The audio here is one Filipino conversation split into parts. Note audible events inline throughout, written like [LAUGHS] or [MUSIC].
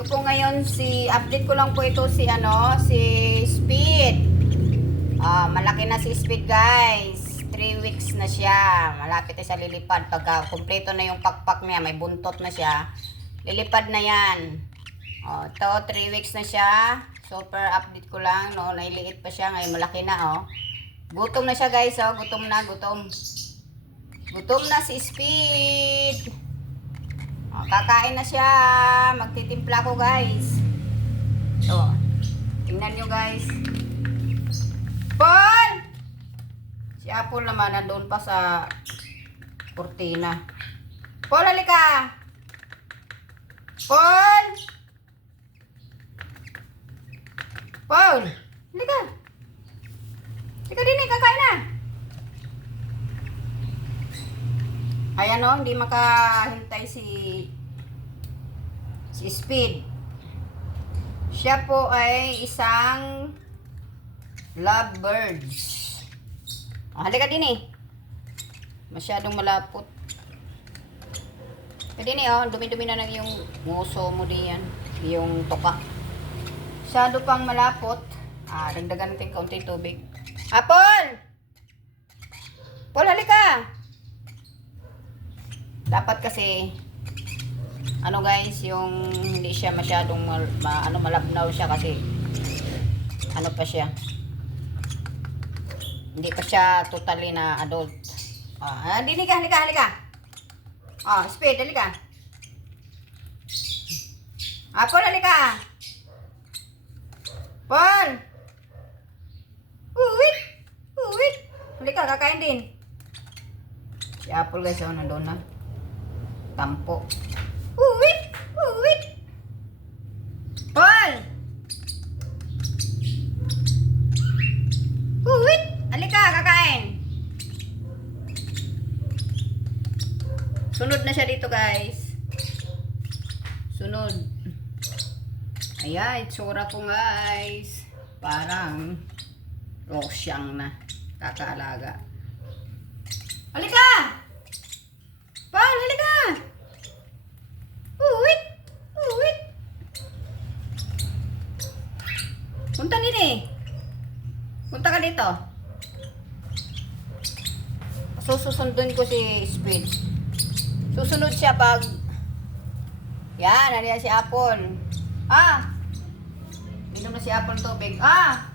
Ito po ngayon si update ko lang po ito si ano, si Speed. Ah, malaki na si Speed, guys. 3 weeks na siya. Malapit na siya lilipad pagka kumpleto na yung pakpak niya, may buntot na siya. Lilipad na 'yan. Oh, ito 3 weeks na siya. Super update ko lang, no. Nailiit pa siya, ngayon malaki na, oh. Gutom na siya, guys, oh. Gutom na, gutom. Gutom na si Speed. Oh, kakain na siya. Magtitimpla ko, guys. So, tingnan nyo, guys. Paul! Si Apple naman nandun pa sa kurtina. Paul, halika! Paul! Paul! Halika! Halika din eh, kakain na! Ayan o, hindi makahintay si Speed. Siya po ay isang lovebirds. Oh, halika din eh. Masyadong malapot. Pwede ni oh, dumi-dumi na lang yung nguso mo diyan, yung tuka. Masyado pang malapot. Ah, dagdagan natin kaunti tubig. Apple! Paul, halika! Dapat kasi ano guys, yung hindi siya masyadong mal, ma, ano malabnaw siya kasi ano pa siya. Hindi pa siya totally na adult. Ah, ah, dini ka, halika, halika. Oh, speed, halika. Ah, Paul, halika. Paul! Uwit! Uwit! Halika, kakain din. Si Apple guys, oh, nandun na. Tampo. Uwit! Uwit! Paul! Uwit! Halika, kakain. Sunod na siya dito, guys. Sunod. Ayan, itsura ko, guys. Parang rosyang na. Kakaalaga. Halika! Paul, halika! Uwit! Uwit! Punta din eh. Punta ka dito. Sususundin ko si Speed. Susunod siya pag... Yan, nariyan si Apple. Ah! Inom na si Apple tubig. Ah!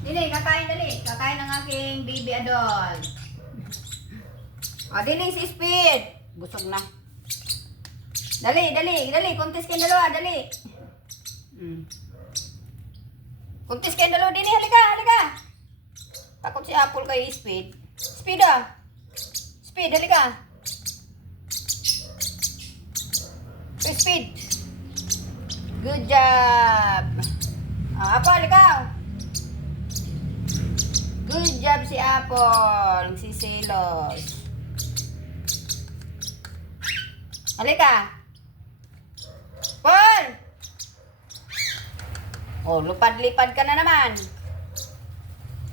Dili, kakain dali. Kakain ng aking baby adult. Ah, dili si Speed. Busog na. Dali, dali, dali. Kuntis kayong dalawa, dali. Hmm. Kuntis kayong dalawa, dili. Halika, halika. Takot si Apple kay Speed. Speed ah. Speed, halika. Speed. Good job. Ah, Apple, halika. Good job si Apple. Si Silos. Halika. Paul! Oh, lupad-lipad ka na naman.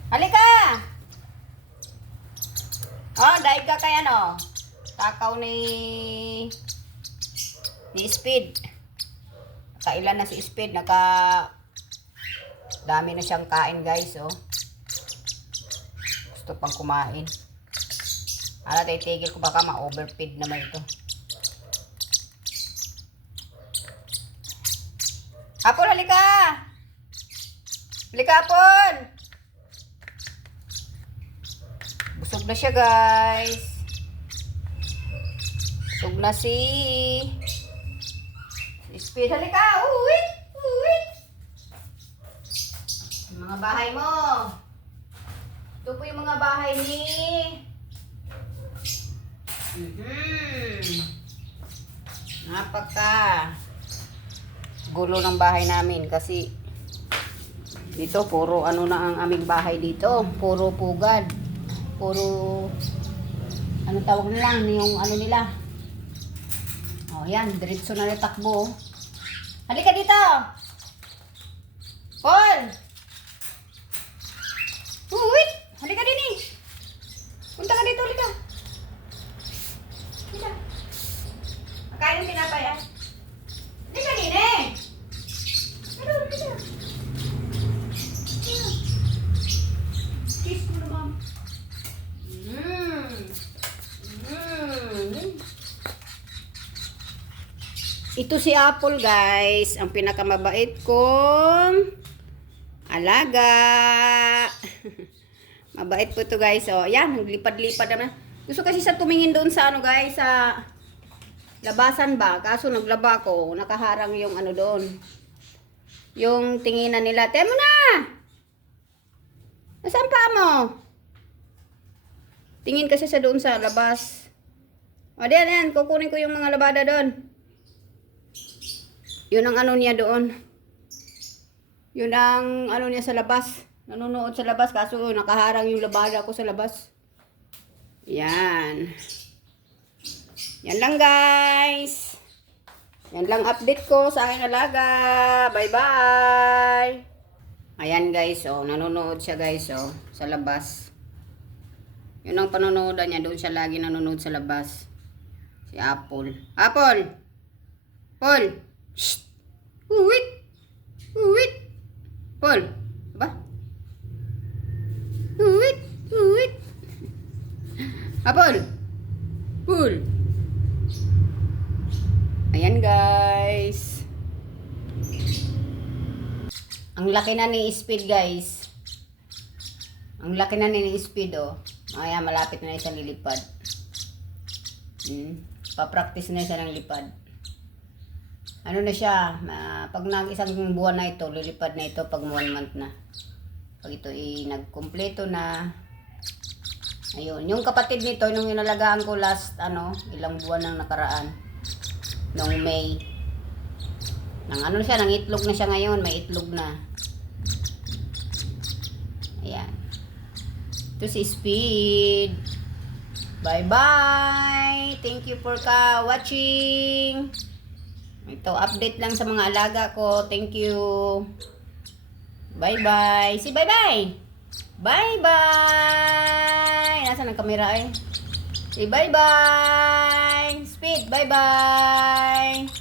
Halika! Oh, daig ka kay ano? Takaw ni... ni Speed. Kailan na si Speed? Naka... Dami na siyang kain, guys, oh. Gusto pang kumain. Ala, titigil ko baka ma-overfeed naman ito. Apol, halika! Halika, Apol! Busog na siya, guys. Busog na si... Speed. Halika! Uwi! Uwi! Yung mga bahay mo. Ito po yung mga bahay ni... Mhm. Napaka gulo ng bahay namin kasi dito puro ano na ang aming bahay dito puro pugad puro ano tawag nila yung ano nila oh yan diretso na rin takbo oh. halika dito Paul Uwit! Halika din eh! Punta ka dito, halika! Halika! Kakain ng tinapay ah! Halika din eh! Ito si Apple, guys. Ang pinakamabait kong alaga. [LAUGHS] Mabait po ito, guys. O, yan. Naglipad-lipad naman. Gusto kasi sa tumingin doon sa ano, guys, sa labasan ba? Kaso naglaba ko. Nakaharang yung ano doon. Yung tinginan nila. Temo na! Nasaan pa mo? Tingin kasi sa doon sa labas. O, diyan, yan. Kukunin ko yung mga labada doon. Yun ang ano niya doon. Yun ang ano niya sa labas. Nanonood sa labas kaso nakaharang yung labada ko sa labas. Yan. Yan lang guys. Yan lang update ko sa aking alaga. Bye-bye. Ayan guys, oh, nanonood siya guys, oh, sa labas. Yun ang panonood niya, doon siya lagi nanonood sa labas. Si Apple. Apple! Paul! Shh! Uwit! Uwit! Paul! Ba? Uwit! Uwit! Apple! Paul! Ayan guys. Ang laki na ni Speed guys. Ang laki na ni Speed oh. Ayan, malapit na siya nilipad. Hmm. Pa-practice na siya ng lipad. Ano na siya, ma- pag nag isang buwan na ito, lilipad na ito pag one month na. Pag ito ay nagkumpleto na. Ayun, yung kapatid nito, nung inalagaan ko last, ano, ilang buwan nang nakaraan. Nung May. Nang ano siya, nang itlog na siya ngayon, may itlog na. Ayan. Ito si Speed. Bye-bye! Thank you for watching! Ito, update lang sa mga alaga ko. Thank you. Bye-bye. Si bye-bye. Bye-bye. Nasaan ang kamera eh? Si bye-bye. Speed, bye-bye.